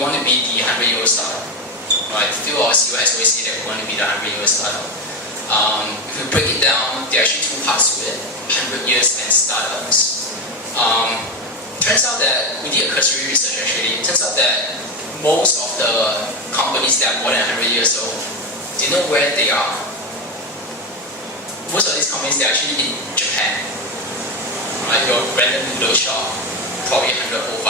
we want to be the 100-year-old startup, right? Few of our CEOs always say that we want to be the 100-year-old startup. If we break it down, there are actually two parts to it: 100 years and startups. Turns out that we did a cursory research. Actually, it turns out that most of the companies that are more than 100 years old, do you know where they are? Most of these companies, they're actually in Japan. Right? Your random noodle shop, probably 105,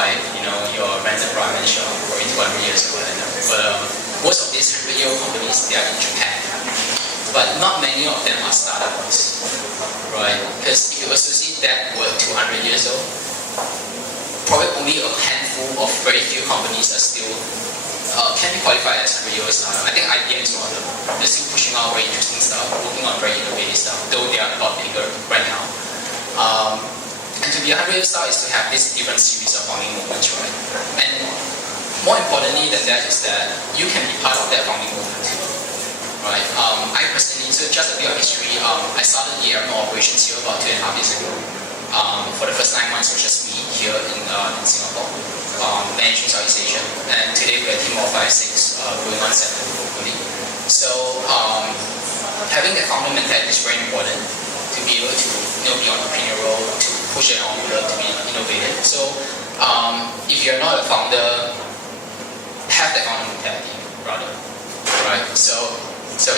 your random ramen shop, probably 200 years old. But most of these 100-year-old companies, they are in Japan. But not many of them are startups, right? Because if you associate that word to 100 years old, probably only a handful of very few companies are still can be qualified as 100-year-old startup. I think IBM is one of them. They're still pushing out very interesting stuff, working on very innovative stuff, though they are a lot bigger right now. And to be a 100-year startup is to have this different series of founding moments, right? And more importantly than that is that you can be part of that founding moment too, right? I personally, so just a bit of history, I started the Evernote operations here about 2.5 years ago. For the first 9 months, it was just me here in Singapore, managing Southeast Asia. And today we're a team of 5, 6, going on 7 hopefully. So having that founder mentality is very important to be able to be entrepreneurial, to push an envelope, to be innovative. So if you're not a founder, have that founder mentality rather, right? So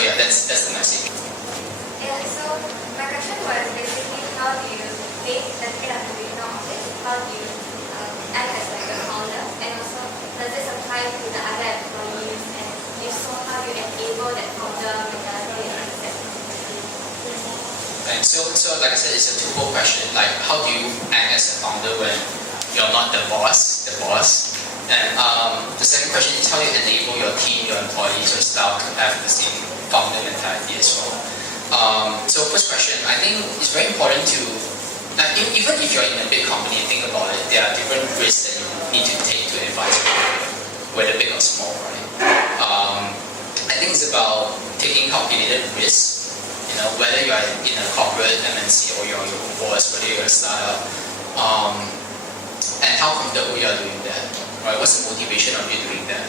yeah, that's the message. Yeah. So my question was basically, how do you make the kind of vision of it? How do you act as like a founder? And also, does this apply to the other employees? And if so, how do you enable that founder mentality and mindset? And so like I said, it's a two-fold question. Like, how do you act as a founder when you're not the boss? And the second question is how do you enable your team, your employees, your staff to have the same founder mentality as well? So first question, I think it's very important to, even if you're in a big company, think about it, there are different risks that you need to take to advise people, whether big or small, right? I think it's about taking calculated risks. Whether you are in a corporate MNC or you're your own boss, whether you're a startup, and how comfortable you are doing that, right? What's the motivation of you doing that,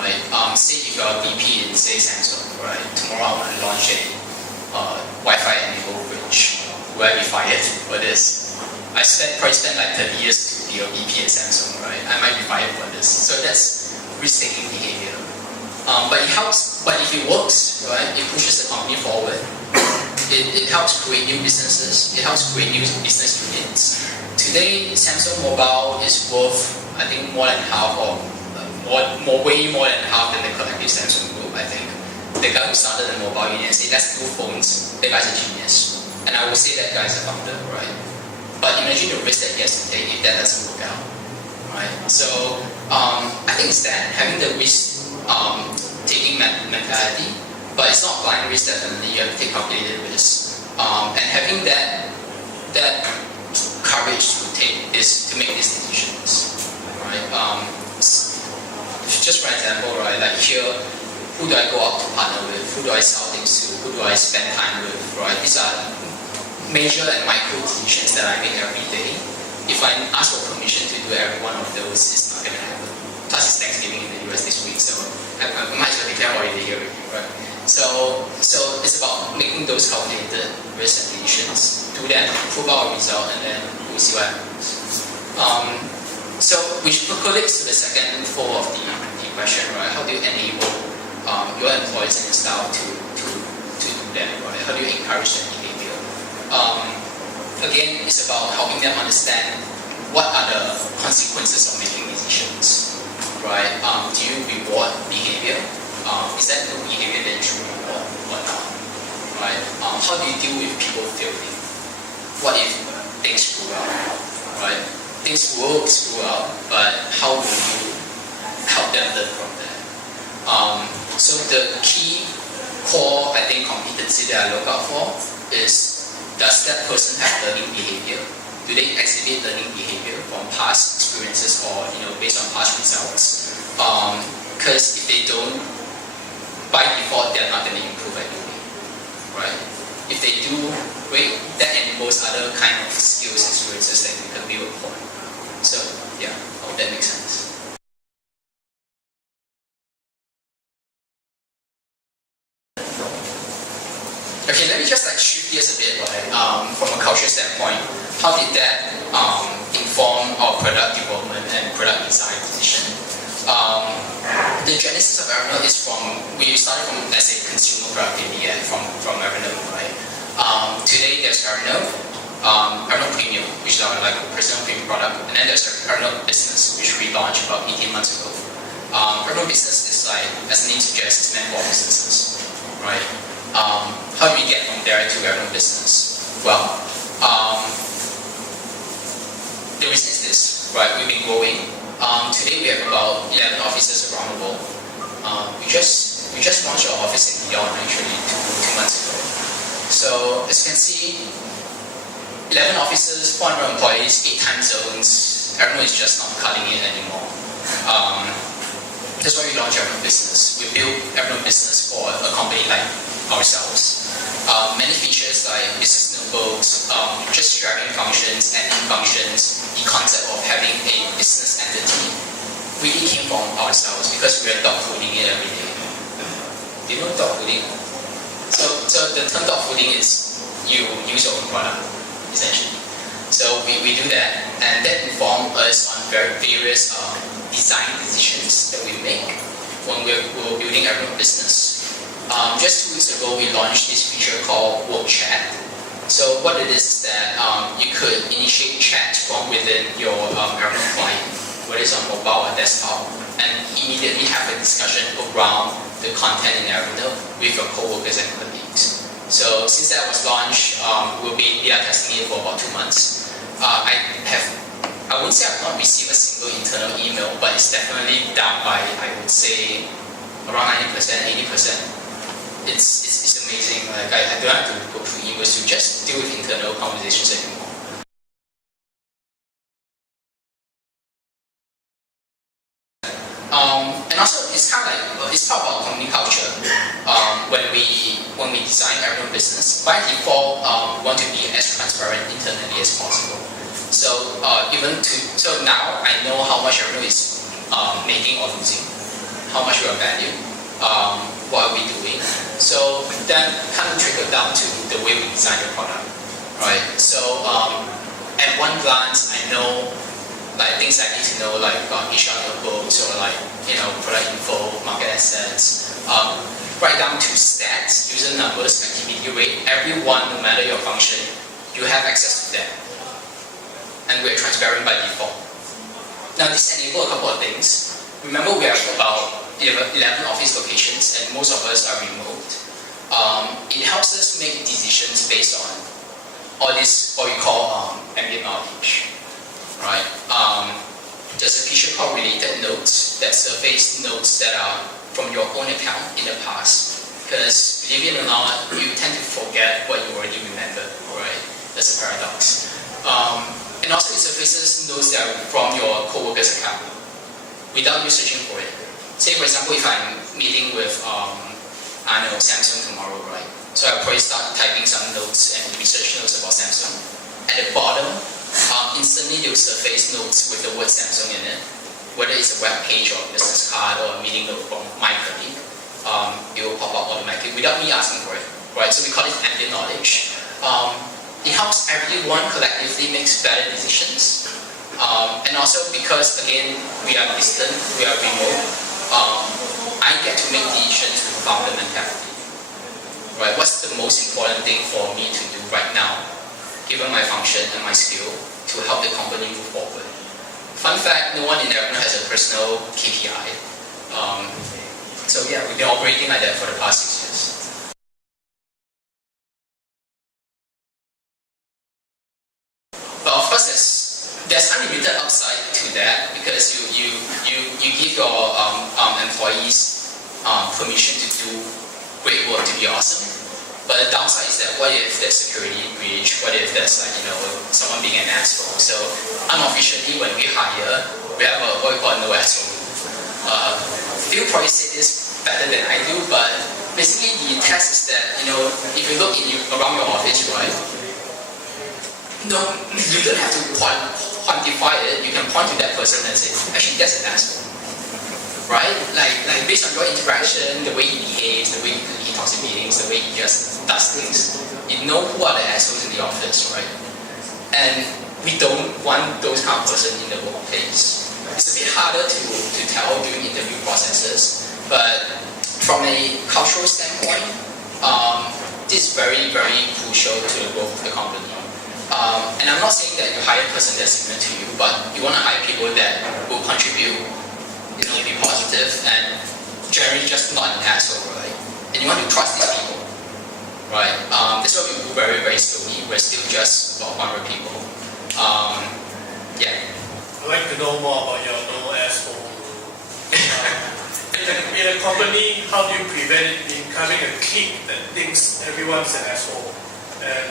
right? Say if you're a VP in, say, Samsung, right? Tomorrow I want to launch a Wi-Fi enabled fridge. Will I be fired for this? I probably spent like 30 years to be a VP at Samsung, right? I might be fired for this. So that's risk-taking behavior. But it helps. But if it works, right, it pushes the company forward. It helps create new businesses. It helps create new business units. Today, Samsung Mobile is worth, I think, more than half, or way more than half than the collective Samsung group. I think the guy who started the mobile unit said, "Let's do phones." The guy's a genius, and I would say that guy's a founder, right? But imagine the risk that he has to take if that doesn't work out, right? So I think it's that, having the risk taking mentality, but it's not blind risk. Definitely, you have to take calculated risks, and having that courage to make these decisions, right? Just for example, right, like here, who do I go out to partner with? Who do I sell things to? Who do I spend time with? Right? These are major and micro decisions that I make every day. If I ask for permission to do every one of those, it's not going to happen. Plus, it's Thanksgiving in the US this week, so I might as well declare holiday here, right? So it's about making those calculated risk and decisions. Do that, prove our result, and then we'll see what happens. So which correlates to the second fold of the question, right? How do you enable your employees and your staff to do that, right? How do you encourage that behavior? Again, it's about helping them understand what are the consequences of making decisions, right? Do you reward behavior? Is that the behavior that you should reward or not, right? How do you deal with people failing? What if things screw up, right? Things will screw up, but how will you help them learn from that? So the key core, I think, competency that I look out for is, does that person have learning behavior? Do they exhibit learning behavior from past experiences or based on past results? Because if they don't, by default, they're not going to improve anyway, right? If they do, great, that enables other kind of skills, experiences that we can build upon. So yeah, I hope that makes sense. Okay, let me just like shift gears a bit, right? From a culture standpoint, how did that inform our product development and product design decision? The genesis of Evernote is we started from, let's say, consumer productivity from Evernote, right? Today there's Evernote, Evernote Premium, which is our like personal premium product, and then there's Evernote Business, which we launched about 18 months ago. Evernote Business is like, as the name suggests, it's meant for businesses, right? How do we get from there to Evernote Business? Well, the reason is this, right? We've been growing. Today we have about 11 offices around the world. We just launched our office in Tiang actually two months ago. So as you can see, 11 offices, 400 employees, 8 time zones. Evernote is just not cutting it anymore. That's why we launched Evernote Business. We built Evernote Business for a company like ourselves. Many features like business notebooks, just sharing functions and functions, the concept of having a business entity really came from ourselves because we are dog fooding it every day. Do you know dog fooding? So the term dog fooding is you use your own product, essentially. So we do that, and that informs us on various design decisions that we make when we're building Evernote Business. Just 2 weeks ago, we launched this feature called Work Chat. So what it is that you could initiate chat from within your Evernote client, whether it's on mobile or desktop, and immediately have a discussion around the content in Evernote with your coworkers and colleagues. So since that was launched, we'll be beta testing it for about 2 months. I wouldn't say I've not received a single internal email, but it's definitely down by, I would say, around 90%, 80%. It's amazing. Like I don't have to go through emails to just deal with internal conversations anymore. And also, it's kind of like it's part of our company culture. When we design Evernote Business, by default, we want to be as transparent internally as possible. So now I know how much Evernote is making or losing, how much we are valued, what are we doing. So that kind of trickled down to the way we design the product, right? So at one glance, I know like things I need to know, like HR notebooks or like product info, market assets, right down to stats, user numbers, activity rate. Everyone, no matter your function, you have access to that, and we're transparent by default. Now this enables a couple of things. Remember, we have about 11 office locations, and most of us are remote. It helps us make decisions based on all this, what we call ambient knowledge, right? There's a feature called related notes that surface notes that are from your own account in the past. Because believe it or not, you tend to forget what you already remember, right? That's a paradox. And also it surfaces notes that are from your co-worker's account without you searching for it. Say for example, if I'm meeting with Samsung tomorrow, right? So I'll probably start typing some notes and research notes about Samsung. At the bottom, instantly you'll surface notes with the word Samsung in it, whether it's a web page or a business card or a meeting note from my colleague. It will pop up automatically without me asking for it, right? So we call it ambient knowledge. It helps everyone collectively make better decisions. And also because, again, we are distant, we are remote, I get to make decisions with founder mentality. Right? What's the most important thing for me to do right now, given my function and my skill, to help the company move forward? Fun fact, no one in Evernote has a personal KPI. So yeah, we've been operating like that for the past 6 years. But of course, there's unlimited upside to that because you give your employees permission to do great work, to be awesome. But the downside is that what if there's security breach? What if there's someone being an asshole? So unofficially, when we hire, we have what we call no asshole rule. Phil probably say this better than I do, but basically the test is that if you look around your office, right? No, you don't have to quantify it. You can point to that person and say, actually, that's an asshole. right? Like based on your interaction, the way he behaves, the way he talks in meetings, the way he just does things, you know who are the assholes in the office, right? And we don't want those kind of person in the workplace. It's a bit harder to tell during interview processes, but from a cultural standpoint, this is very, very crucial to the growth of the company. And I'm not saying that you hire a person that's similar to you, but you want to hire people that will contribute, be positive, and generally just not an asshole, right? And you want to trust these people, right? That's why we move very, very slowly. We're still just about 100 people. Yeah. I'd like to know more about your no asshole. In a company, how do you prevent it becoming a clique that thinks everyone's an asshole? And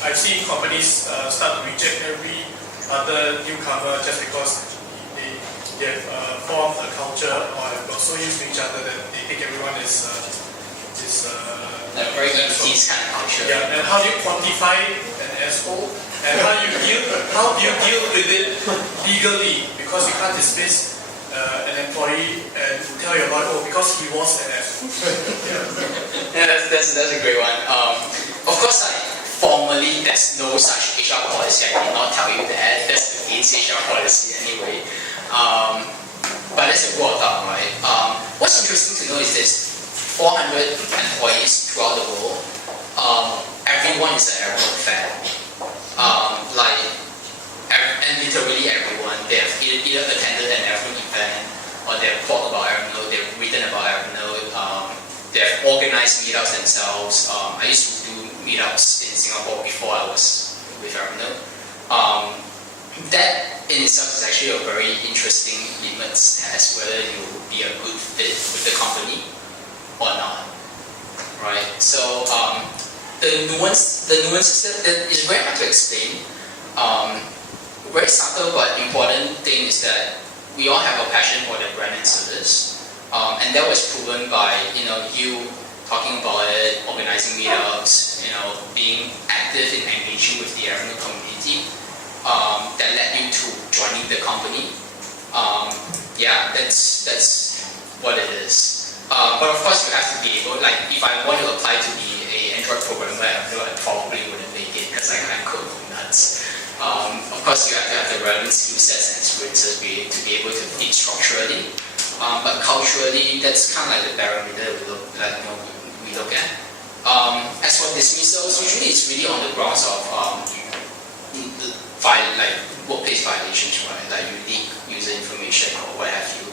I've seen companies start to reject every other newcomer just because they have formed a culture or have got so used to each other that they think everyone is a very elitist kind of culture. Yeah, and how do you quantify an asshole? And how do you deal with it legally? Because you can't dismiss an employee and tell your lawyer, oh, because he was an asshole. Yeah, that's a great one. Of course, formally, there's no such HR policy. I cannot tell you that. That's against HR policy anyway. But that's a rule of thumb, right? What's interesting to know is this: 400 employees throughout the world. Everyone is an Evernote fan. And literally everyone. They have either attended an Evernote event, or they have thought about Evernote. They've written about Evernote. They have organized meetups themselves. I used to do meetups in Singapore before I was with Evernote. That in itself is actually a very interesting litmus test whether you will be a good fit with the company or not, right? So the nuances that is very hard to explain. Very subtle but important thing is that we all have a passion for the brand and service, and that was proven by you talking about it, organizing meetups, being active in engaging with the Evernote community. That led you to joining the company. Yeah, that's what it is. But of course, you have to be able. Like, if I want to apply to be an Android programmer, I probably wouldn't make it because I can't code nuts. Of course, you have to have the relevant skill sets and experiences to be able to think structurally. But culturally, that's kind of like the parameter we look at. As for dismissals, usually it's really on the grounds of workplace violations, right? Like unique user information or what have you.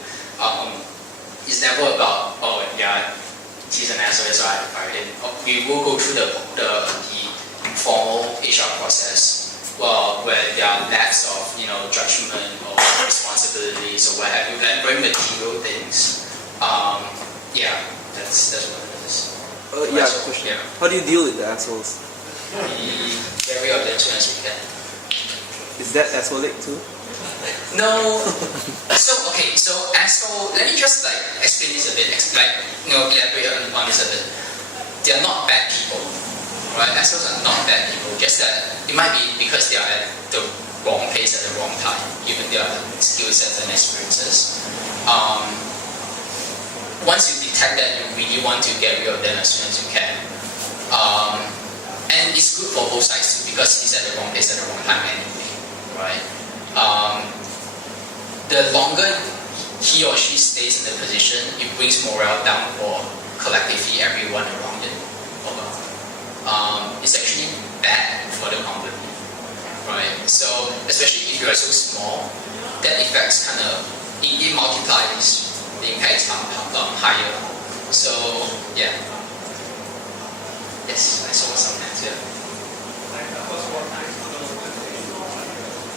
It's never about, oh yeah, he's an asshole, so I have to fire him. We will go through the informal HR process, where there are lacks of judgment or responsibilities or what have you, like very material things. Yeah, that's what it is. Question. Yeah. How do you deal with the assholes? We get rid of them as soon as we can. Is that assholic too? No. So asshole. Let me just explain this a bit. Elaborate on this a bit. They are not bad people, right? Assholes are not bad people. Just that it might be because they are at the wrong place at the wrong time, given their skill sets and experiences. Once you detect that, you really want to get rid of them as soon as you can. And it's good for both sides too, because he's at the wrong place at the wrong time anyway. Right? The longer he or she stays in the position, it brings morale down for collectively everyone around it. It's actually bad for the company, right? So especially if you are so small, that effects it multiplies. The impact is higher. So yeah. Yes, I saw some hands here.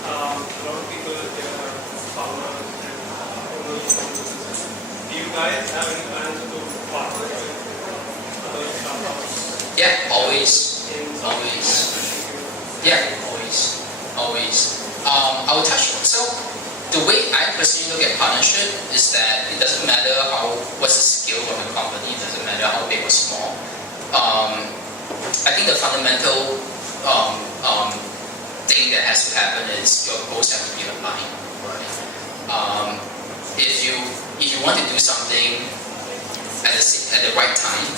A lot of people there are founders and owners. Do you guys have any plans to partner with other startups? Yeah, always. Yeah, always. I will touch on. So the way I personally look at partnership is that it doesn't matter what's the scale of the company, it doesn't matter how big or small. I think the fundamental thing that has to happen is your goals have to be aligned, right? If you want to do something at the right time,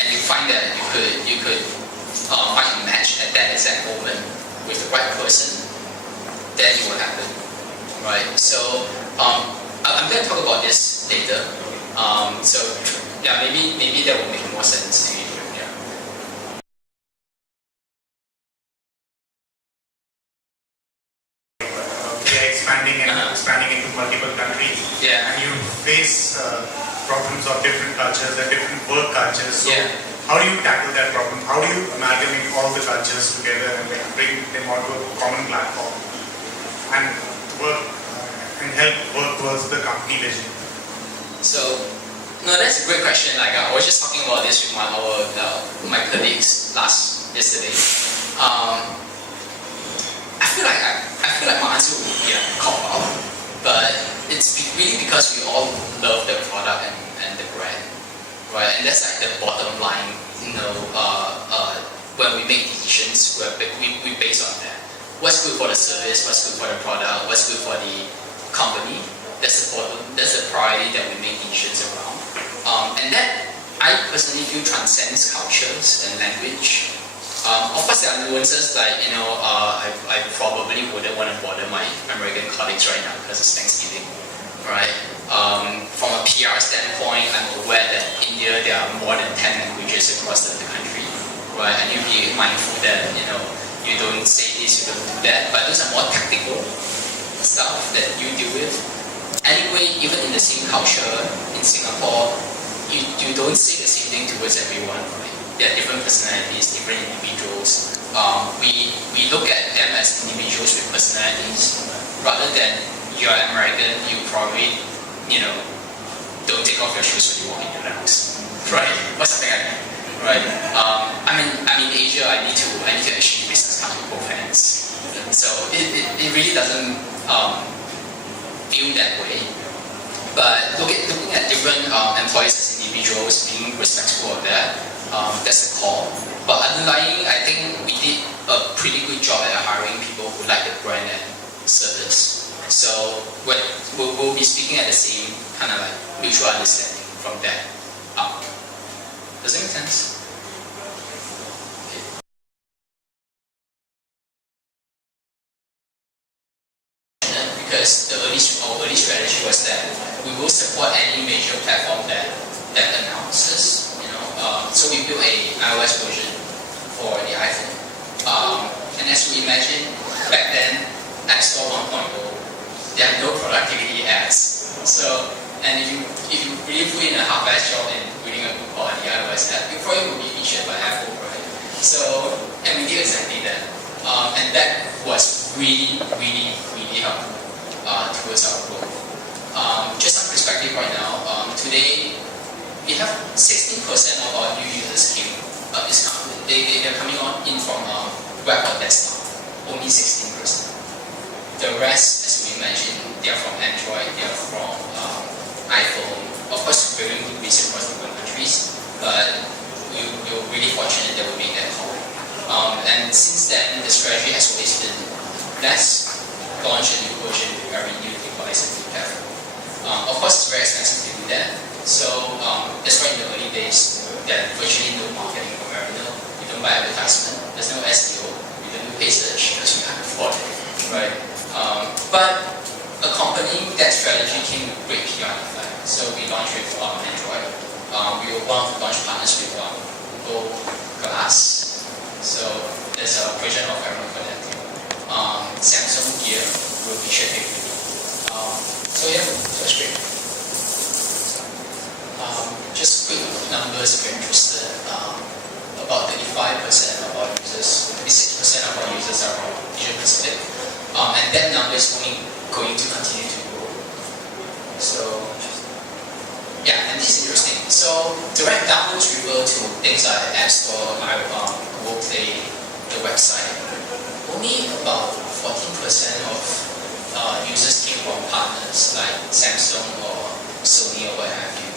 and you find that you could find a match at that exact moment with the right person, then it will happen, right? So I'm going to talk about this later. So yeah, maybe that will make more sense to you. Yeah. We are expanding into multiple countries. Yeah. And you face problems of different cultures and different work cultures. So Yeah. how do you tackle that problem? How do you amalgamate all the cultures together and bring them onto a common platform and work and help work towards the company vision? So, no, that's a great question. Like I was just talking about this with my colleagues yesterday. I feel like my answer would be a cop out, but it's really because we all love the product and the brand, right? And that's like the bottom line. When we make decisions, we base on that. What's good for the service? What's good for the product? What's good for the company? That's the priority that we make decisions around. And that I personally feel transcends cultures and language. Of course, there are nuances like I probably wouldn't want to bother my American colleagues right now because it's Thanksgiving, right? From a PR standpoint, I'm aware that India there are more than 10 languages across the country, right? And you be mindful that you don't say this, you don't do that. But those are more tactical stuff that you deal with. Anyway, even in the same culture in Singapore, you don't say the same thing towards everyone, right? There are different personalities, different individuals. We look at them as individuals with personalities, rather than you're American, you probably don't take off your shoes when you walk in your house, right? Or something like that, right? I'm in Asia. I need to achieve business cards with both hands, so it really doesn't feel that way. But looking at different employees as individuals, being respectful of that, that's the core. But underlying, I think we did a pretty good job at hiring people who like the brand and service. So we'll be speaking at the same kind of like mutual understanding from that up. Does that make sense? Because our early strategy was that we will support any major platform that announces, so we built a iOS version for the iPhone. And as we imagined back then, App Store 1.0, there are no productivity ads. So, and if you really put in a half-ass job in building a good quality iOS app, you probably will be featured by Apple, right? So, and we did exactly that. And that was really, really, really helpful towards our growth. Just some perspective right now, today we have 16% of our new users they're coming in from web or desktop, only 16%. The rest, as we mentioned, they are from Android, they are from iPhone. Of course, very good reach across different countries, but we're really fortunate that we made that call. And since then, the strategy has always been let's launch a new version with every new device and new platform. Of course, it's very expensive to do that. So that's why in the early days, there's virtually no marketing from Evernote. You don't buy advertisement. There's no SEO. You don't do paid search because you can't afford it, right? But accompanying that strategy came with great PR effect. So we launched with Android. We were one of the launch partners with Google Glass. So there's a version of Evernote for that too. Samsung Gear will be shipping. So yeah, that's great. Just quick numbers if you're interested. About 35% of our users, 36% of our users are from Asia Pacific. And that number is only going to continue to grow. So yeah, and this is interesting. So direct downloads refer to things like App Store, Google Play, the website. Only about 14% of users came from partners like Samsung or Sony or what have you.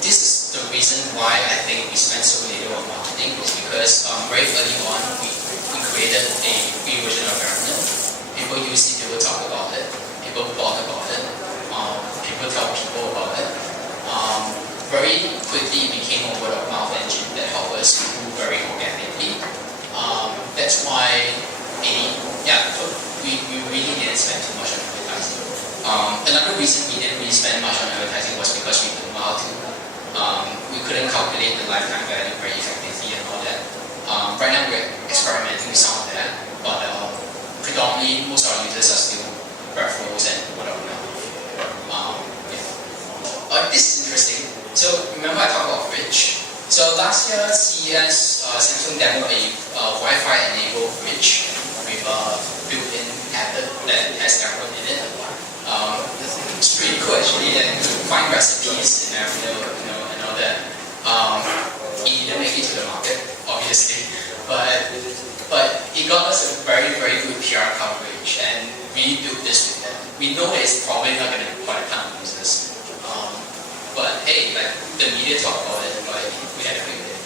This is the reason why I think we spend so little on marketing, is because very early on we created a free version of Evernote. People use it, people talk about it, people blog very quickly it became a word of mouth engine that helped us grow very organically. That's why we really didn't spend too much on advertising. Another reason we didn't really spend much on advertising was because we didn't know how to. We couldn't calculate the lifetime value very effectively and all that. Right now we're experimenting with some of that, but predominantly most of our users are still referrals and whatever now. This is interesting. So remember I talked about fridge. So last year CES, Samsung demoed a Wi-Fi enabled fridge with a built-in tablet that has Evernote in it. It's pretty cool actually, and you could find recipes and and all that. It didn't make it to the market, obviously, but it got us a very, very good PR coverage, and we built this with them. We know that it's probably not going to be quite a ton of users, but hey, like the media talked about it, like we had to create it.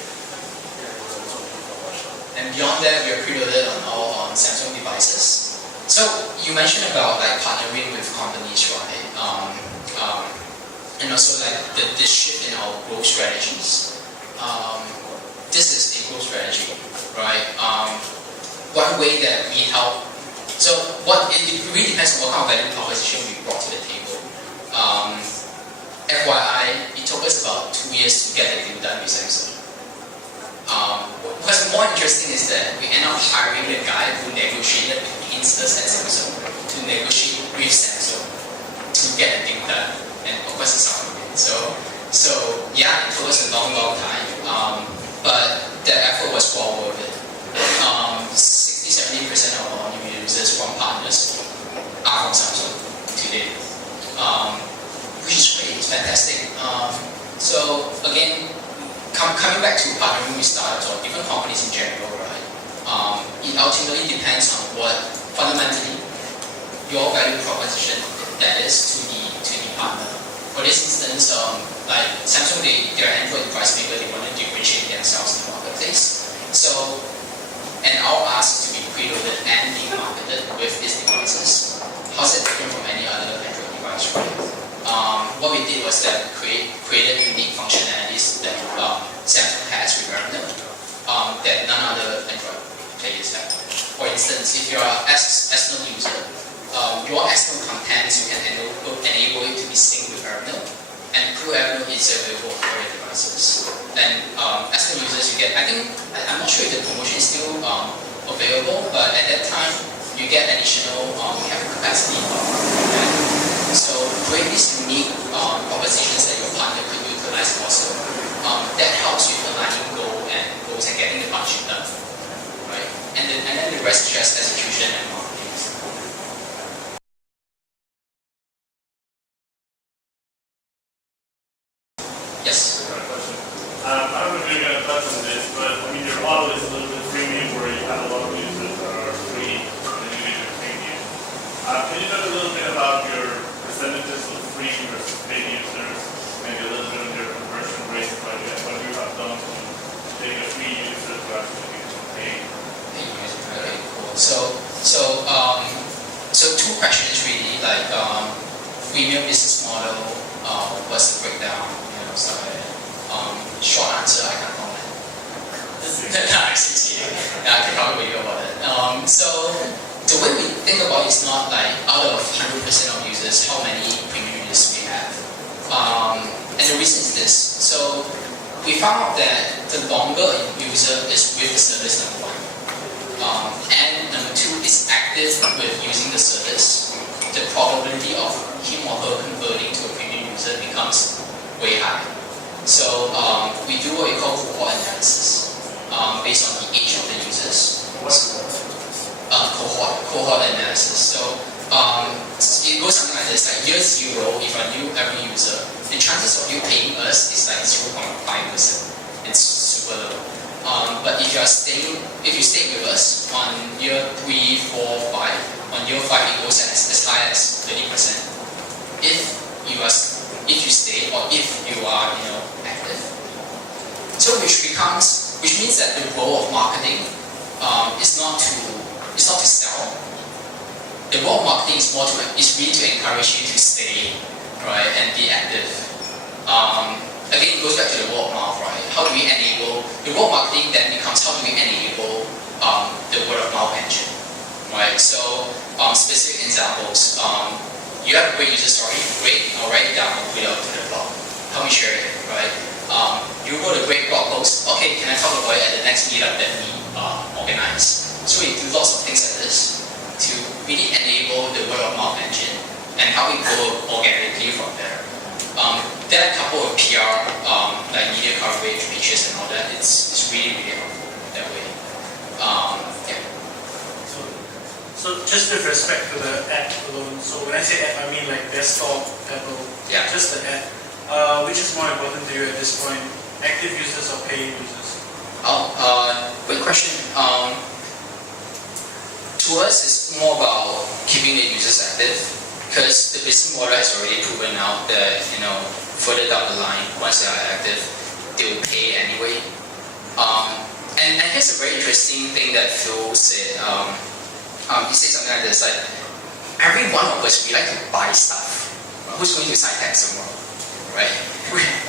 And beyond that, we are preloaded on all Samsung devices. So you mentioned about like partnering with companies, right? And also like the shift in our growth strategies. This is a growth strategy, right? One way that we help. So it really depends on what kind of value proposition we brought to the table. FYI, it took us about 2 years to get the deal done with Samsung. What's more interesting is that we end up hiring the guy who negotiated against us at Samsung to negotiate with Samsung to get the thing done. And of course it's not good. So yeah, it took us a long time. But the effort was well worth it. 60-70% of our new users from partners are from Samsung today. Which is great, it's fantastic. So again, coming back to partnering with startups or different companies in general, right? It ultimately depends on what fundamentally your value proposition that is to the partner. For this instance, like Samsung, they're an Android device maker, they want to differentiate themselves in the marketplace. So, and our ask to be preloaded and being marketed with these devices. How's it different from any other Android device, right? What we did was that created unique functionalities that Samsung has with Evernote that none other Android players have. For instance, if you're an Evernote user, your Evernote contents, you can enable it to be synced with Evernote, and through Evernote it's available for your devices. And Evernote users, you get, I'm not sure if the promotion is still available, but at that time you get additional capacity. So create these unique propositions that your partner could utilize also. That helps you aligning goals and getting the partnership done, right? And then the rest is just execution and marketing. Yes. I don't know if you're going to touch on this, but I mean your model is a little bit freemium where you have a lot of users that are free and you get your premium. Can you talk a little bit about your percentages of free versus paid users, maybe a little bit of your conversion rate, what you have done to take a free user to actually get to paid? Very cool. So two questions really, like freemium business model, what's the breakdown, stuff like that. Short answer, I can't comment. I can talk with you about it. So the way we think about it is not like out of 100% of users, how many premium users we have. And the reason is this. So we found out that the longer a user is with the service, number one, and number two is active with using the service, the probability of him or her converting to a premium user becomes way higher. So we do what we call cohort analysis based on the age of the users. Cohort analysis. So it goes something like this: like year 0, if you're a new every user, the chances of you paying us is like 0.5%. It's super low. But if you stay with us on year 3, 4, 5, on year 5 it goes as high as 30%. If you stay or if you are active. So which means that the role of marketing is not to sell. The role of marketing is really to encourage you to stay, right, and be active. again, it goes back to the word of mouth, right? How do we enable, the word marketing then becomes how do we enable the word of mouth engine, right? So, specific examples, you have a great user story, great, I'll write it down, I'll put it up to the blog. Help me share it, right? You wrote a great blog post, okay, can I talk about it at the next meetup that we organize? So we do lots of things like this to really enable the word of mouth engine and how we go organically from there. There are a couple of PR, like media coverage, pictures and all that. It's really, really helpful that way. Yeah. So just with respect to the app alone, so when I say app, I mean like desktop, Apple, Yeah. just the app. Which is more important to you at this point, active users or paying users? Good question. To us, it's more about keeping the users active because the business model has already proven out that further down the line, once they are active, they will pay anyway. And here's a very interesting thing that Phil said. He said something like this: like every one of us, we like to buy stuff. Who's going to Sci-Tech tomorrow? Right?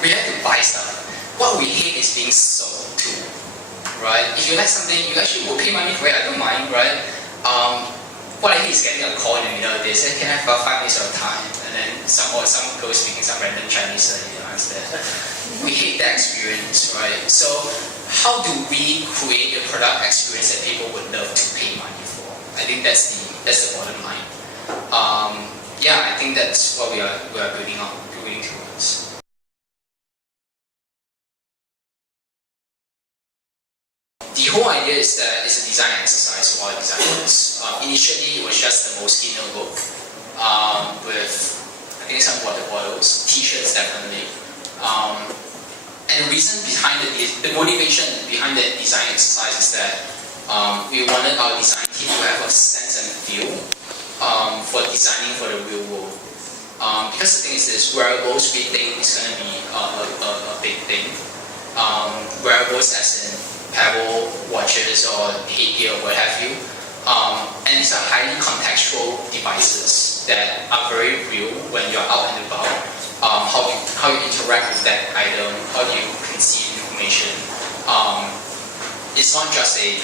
We have to buy stuff. What we hate is being sold to, right? If you like something, you actually will pay money for it. I don't mind, right? What I hate is getting a call in the middle of the day, say, can I have about 5 minutes of time? And then some girl speaking some random Chinese, answer. We hate that experience, right? So how do we create a product experience that people would love to pay money for? I think that's the bottom line. Yeah, I think that's what we are building towards. The whole idea is that it's a design exercise for our designers. Initially, it was just the Moleskine notebook with, I think, some water bottles, t-shirts definitely. And the reason behind the motivation behind the design exercise is that we wanted our design team to have a sense and feel for designing for the real world. Because the thing is this, wearables we think is going to be a big thing. Wearables as in Pebble, watches or headgear or what have you. And these are highly contextual devices that are very real when you're out and about. How you interact with that item, how do you conceive information. It's not just a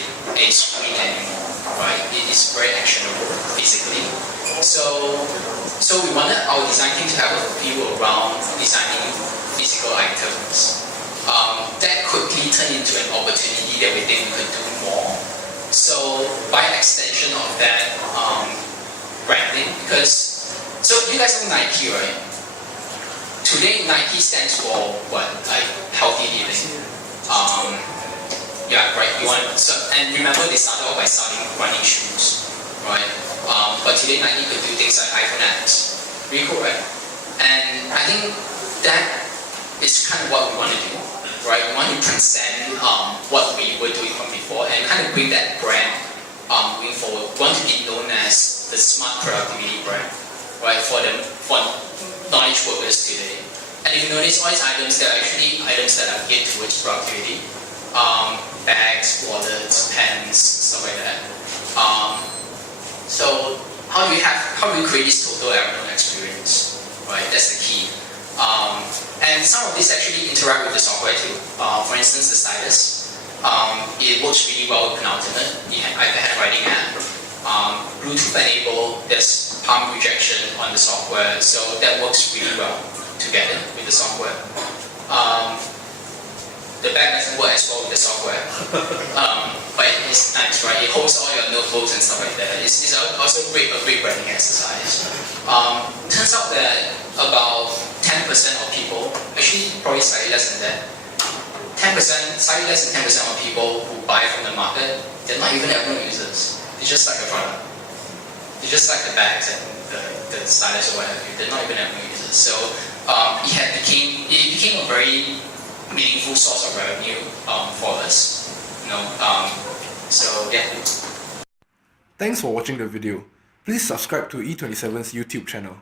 screen anymore, right? It is very actionable physically. So we wanted our design team to have a view around designing physical items. That quickly turned into an opportunity that we think we could do more. So by extension of that branding, so you guys know Nike, right? Today Nike stands for what? Like healthy living. Yeah, right. And remember they started off by selling running shoes, right? But today Nike could do things like iPhone X. Really cool, right? And I think that is kind of what we want to do. Right, we want to transcend what we were doing from before and kind of bring that brand moving forward. We want to be known as the smart productivity brand, right, for knowledge workers today. And if you notice, all these items, they're actually items that are geared towards productivity. Bags, wallets, pens, stuff like that. So how do we create this total Evernote experience? Right, that's the key. And some of this actually interact with the software too. For instance, the stylus. It works really well with penultimate, the handwriting app. Bluetooth enabled, there's palm rejection on the software, so that works really well together with the software. The bag doesn't work as well with the software, but it's nice, right? It holds all your notebooks and stuff like that. It's also a great branding exercise. Turns out that about 10% of people, actually probably slightly less than that, slightly less than 10% of people who buy from the market, they're not even Evernote users. They just like the product. They just like the bags and the stylus or what have you. They're not even Evernote users. So it became a very meaningful source of revenue for us. So yeah. Thanks for watching the video. Please subscribe to E27's YouTube channel.